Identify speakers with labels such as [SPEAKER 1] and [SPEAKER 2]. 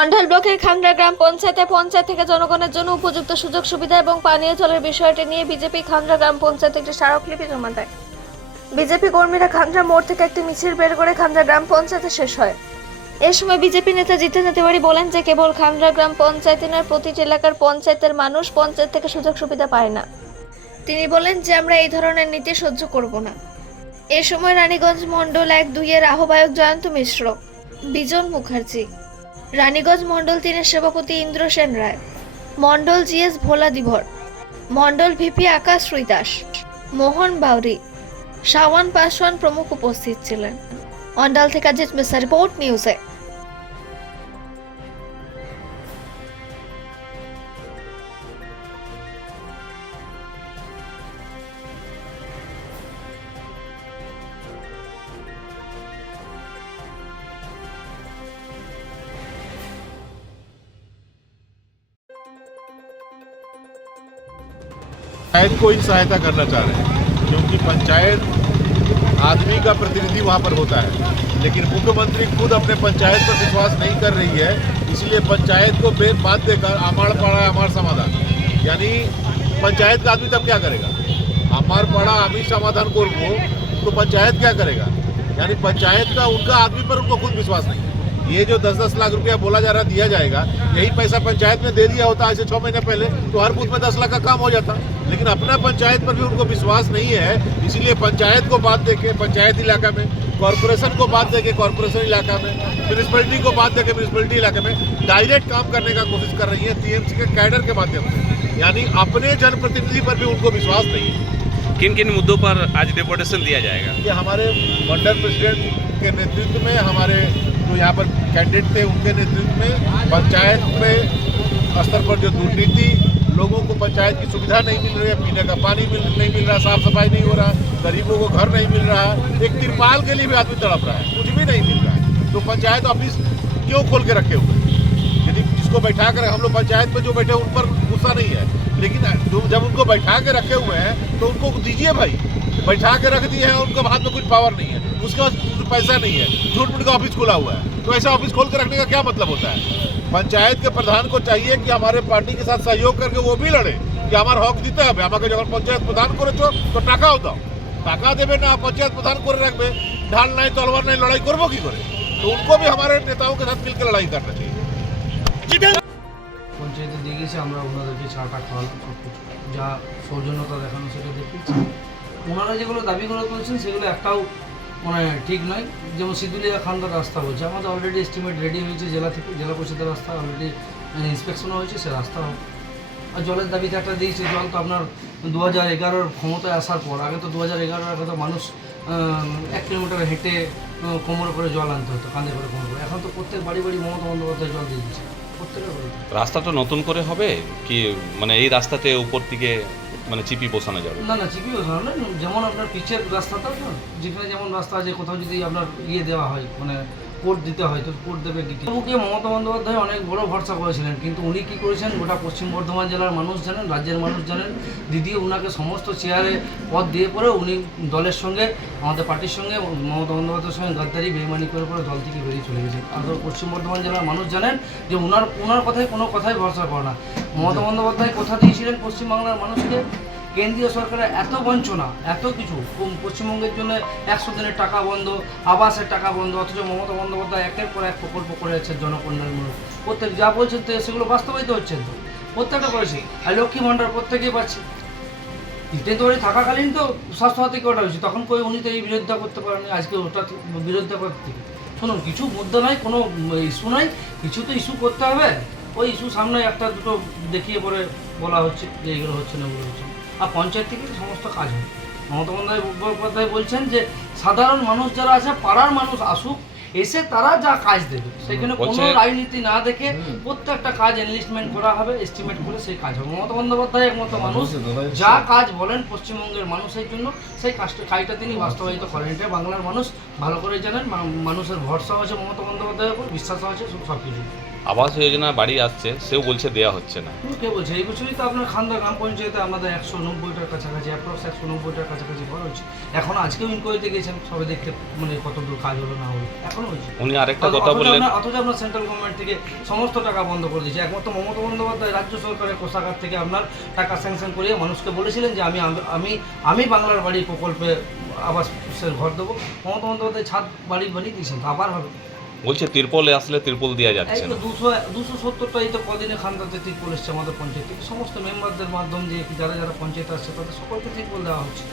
[SPEAKER 1] অন্ডাল ব্লকের খান্ডা গ্রাম পঞ্চায়েতে পঞ্চায়েত থেকে জনগণের জন্য উপযুক্ত সুযোগ, সুবিধা এবং পানীয় জলের বিষয়টি নিয়ে বিজেপি খান্ডা গ্রাম পঞ্চায়েত একটি স্মারকলিপি জমা দেয়। বিজেপি কর্মীরা খান্ডা মোড় থেকে একটি মিছিল বের করে খান্ডা গ্রাম পঞ্চায়েতে শেষ হয়। এ সময় বিজেপি নেতা জিতেন্দ্র তিওয়ারি বলেন যে, কেবল খান্ডা গ্রাম পঞ্চায়েতে নয়, প্রতিটি এলাকার পঞ্চায়েতের মানুষ পঞ্চায়েত থেকে সুযোগ সুবিধা পায় না। তিনি বলেন যে, আমরা এই ধরনের নীতি সহ্য করব না। এ সময় রানীগঞ্জ মণ্ডল এক দুইয়ের আহ্বায়ক জয়ন্ত মিশ্র, বিজন মুখার্জি। রানীগঞ্জ মণ্ডল তিনের সভাপতি ইন্দ্র সেন রায়, মণ্ডল জিএস ভোলা দিভর মণ্ডল ভিপি আকাশ রুইদাস মোহন বাউরি, শাওয়ান পাসওয়ান প্রমুখ উপস্থিত ছিলেন। অন্ডাল থেকে আজিজ মিসা রিপোর্ট, নিউজে
[SPEAKER 2] पंचायत को ही सहायता करना चाह रहे हैं, क्योंकि पंचायत आदमी का प्रतिनिधि वहाँ पर होता है। लेकिन मुख्यमंत्री खुद अपने पंचायत पर विश्वास नहीं कर रही है, इसलिए पंचायत को बे बात देकर अमार पड़ा, अमार समाधान। यानी पंचायत का आदमी तब क्या करेगा? अमार पड़ा अमी समाधान को तो पंचायत क्या करेगा? यानी पंचायत का, उनका आदमी पर उनको खुद विश्वास नहीं है। ये जो दस दस लाख रुपया बोला जा रहा दिया जाएगा। यही पैसा पंचायत में दे दिया होता आज से छः महीने पहले तो हर बूथ में दस लाख का काम हो जाता। लेकिन अपना पंचायत पर भी उनको विश्वास नहीं है इसीलिए पंचायत को बात देके पंचायत इलाका में कॉरपोरेशन को बात देके कॉरपोरेशन इलाका में म्यूनिसपैलिटी को बात देके म्यूनिसपैलिटी इलाके में डायरेक्ट काम करने का कोशिश कर रही है टीएमसी के कैडर के माध्यम से। यानी अपने जनप्रतिनिधि पर भी उनको विश्वास नहीं है।
[SPEAKER 3] किन किन मुद्दों पर आज डिपोटेशन दिया जाएगा?
[SPEAKER 2] ये हमारे मंडल प्रेसिडेंट के नेतृत्व में हमारे जो यहाँ पर कैंडिडेट थे, उनके नेतृत्व में पंचायत में स्तर पर जो दुर्नीति, लोगों को पंचायत की सुविधा नहीं मिल रही है, पीने का पानी मिल, नहीं मिल रहा साफ़ सफ़ाई नहीं हो रहा, गरीबों को घर नहीं मिल रहा, एक तिरपाल के लिए भी आदमी तड़प रहा है, कुछ भी नहीं मिल रहा है। तो पंचायत ऑफ़िस क्यों खोल के रखे हुए? यदि जिसको बैठा कर हम लोग पंचायत में जो बैठे उन पर गुस्सा नहीं है। लेकिन जब उनको बैठा के रखे हुए हैं तो उनको दीजिए भाई, बैठा के रख दिए हैं, उनके हाथ में कुछ पावर नहीं है। उसके पास पैसा नहीं है झूठ मूठ का ऑफिस खुला हुआ है तो ऐसा ऑफिस खोल के रखने का क्या मतलब होता है पंचायत के प्रधान को चाहिए कि हमारे पार्टी के साथ सहयोग करके वो भी लड़े कि আমার হক দিতে হবে আমাকে যখন পঞ্চায়েত প্রধান করেছো তো টাকাও দাও টাকা দেবে না পঞ্চায়েত প্রধান করে রাখবে ঢাল নাই তলবার নাই লড়াই করবো কি করে तो उनको भी हमारे नेताओं के साथ मिलकर लड़ाई करना चाहिए
[SPEAKER 4] পঞ্চায়েতে দিয়ে গেছে আমরা ওনাদেরকে চাটা খাওয়ালাম সব কিছু যা সৌজন্যতা দেখানো সেটা দেখেছি ওনারা যেগুলো দাবিগুলো করেছেন সেগুলো একটাও মানে ঠিক নয়। যেমন সিদ্ধুলিয়া খান্ডার রাস্তা বলছে আমাদের অলরেডি এস্টিমেট রেডি হয়েছে। জেলা থেকে, জেলা পরিষদের রাস্তা অলরেডি ইন্সপেকশনও হয়েছে, সে রাস্তা হোক আর জলের দাবিতে একটা দিয়েছে, জল তো আপনার দু হাজার এগারোর ক্ষমতায় আসার পর, আগে তো দু হাজার এগারোর আগে তো মানুষ এক কিলোমিটার হেঁটে কোমর করে জল আনতে হতো, কাঁধে করে কোমর করে। এখন তো প্রত্যেক বাড়ি বাড়ি মমতা বন্দ্যোপাধ্যায় জল দিয়ে দিচ্ছে
[SPEAKER 3] রাস্তাটা নতুন করে হবে কি মানে এই রাস্তাতে উপর দিকে মানে চিপি বসানো যাবে?
[SPEAKER 4] না না চিপি বসানো না যেমন আপনার পিচের রাস্তাটা যেখানে যেমন রাস্তা আছে কোথাও যদি আপনার ইয়ে দেওয়া হয় মানে কোর্ট দিতে হয় তো কোর্ট দেবে কি বাবুকে মমতা বন্দ্যোপাধ্যায় অনেক বড় ভরসা করেছিলেন কিন্তু উনি কি করেছেন? গোটা পশ্চিম বর্ধমান জেলার মানুষ জানেন রাজ্যের মানুষ জানেন। দিদি ওনাকে সমস্ত চেয়ারে পদ দিয়ে পরে উনি দলের সঙ্গে আমাদের পার্টির সঙ্গে মমতা বন্দ্যোপাধ্যায়ের সঙ্গে গাদ্দারি বেমানি করে পরে দল থেকে বেরিয়ে চলে গেছেন। আর পশ্চিম বর্ধমান জেলার মানুষ জানেন যে ওনার ওনার কথায় কোনো কথাই ভরসা করে না। মমতা বন্দ্যোপাধ্যায় কথা দিয়েছিলেন পশ্চিমবাংলার মানুষকে কেন্দ্রীয় সরকারের এত বঞ্চনা, এত কিছু। পশ্চিমবঙ্গের জন্য একশো দিনের টাকা বন্ধ, আবাসের টাকা বন্ধ, অথচ মমতা বন্দ্যোপাধ্যায় একের পর এক প্রকল্প করে যাচ্ছে জনকল্যাণমূলক। প্রত্যেক যা বলছেন তো সেগুলো বাস্তবায়িত হচ্ছে তো। প্রত্যেকটা করেছে। আর লক্ষ্মী ভাণ্ডার প্রত্যেকেই পাচ্ছে। জিতেন্দ্র বাড়ি থাকাকালীন তো স্বাস্থ্যসাথী ওটা হয়েছে। তখন কই উনি তো এই বিরোধিতা করতে পারেনি আজকে ওটা বিরোধিতা করতে শুনুন, কিছু মুদ্রা নাই, কোনো ইস্যু নাই, কিছু তো ইস্যু করতে হবে। ওই ইস্যু সামনে একটা দুটো দেখিয়ে পরে বলা হচ্ছে যে এগুলো হচ্ছে না, ওগুলো হচ্ছে। আর পঞ্চায়েত থেকে সমস্ত কাজ হয়। মমতা বন্দ্যোপাধ্যায় বলছেন যে সাধারণ মানুষ যারা আছে পাড়ার মানুষ আসুক এসে তারা যা কাজ দেবে। সেখানে কোনো রাজনীতি না দেখে প্রত্যেকটা কাজ এনলিস্টমেন্ট করা হবে এস্টিমেট করে সেই কাজ হবে। মমতা বন্দ্যোপাধ্যায় একমাত্র মানুষ যা কাজ বলেন পশ্চিমবঙ্গের মানুষের জন্য সেই কাজটা কাজটা তিনি বাস্তবায়িত করেন। এটা বাংলার মানুষ। ভালো করে জানেন মানুষের ভরসা আছে মমতা বন্দ্যোপাধ্যায়ের উপর বিশ্বাস আছে সব কিছু
[SPEAKER 3] আবাস যোজনা বাড়ি আসছে সেও বলছে দেয়া হচ্ছে না।
[SPEAKER 4] কে বলছে? এই বছরই তো আপনার খান্দা গ্রাম পঞ্চায়েতে আমাদের একশো নব্বইটার কাছাকাছি অ্যাপ্রক্স একশো নব্বইটার কাছাকাছি ঘর হচ্ছে এখন আজকেও ইনকোয়ারিতে গেছেন সবে দেখতে মানে কতদূর কাজ হলো না হলো। এখনও হয়েছে।
[SPEAKER 3] উনি আরেকটা কথা বললেন
[SPEAKER 4] অথচ আপনার সেন্ট্রাল গভর্নমেন্ট থেকে সমস্ত টাকা বন্ধ করে দিয়েছে। একমাত্র মমতা বন্দ্যোপাধ্যায় রাজ্য সরকারের কোষাগার থেকে আপনার টাকা স্যাংশন করিয়ে মানুষকে বলেছিলেন যে আমি আমি আমি বাংলার বাড়ি প্রকল্পে আবাসের ঘর দেবো। মমতা বন্দ্যোপাধ্যায় ছাদ বাড়ি বানিয়ে দিয়েছেন তো আবার হবে।
[SPEAKER 3] বলছে তিরপলে আসলে তিরপল দেওয়া যাচ্ছে না।
[SPEAKER 4] দুশো দুশো সত্তরটা এই তো কদিনে খান্দাতে ত্রিপল এসছে আমাদের পঞ্চায়েত। থেকে সমস্ত মেম্বারদের মাধ্যম দিয়ে যারা যারা পঞ্চায়েত আসছে তাদের সকলকে ত্রিপল দেওয়া হচ্ছে।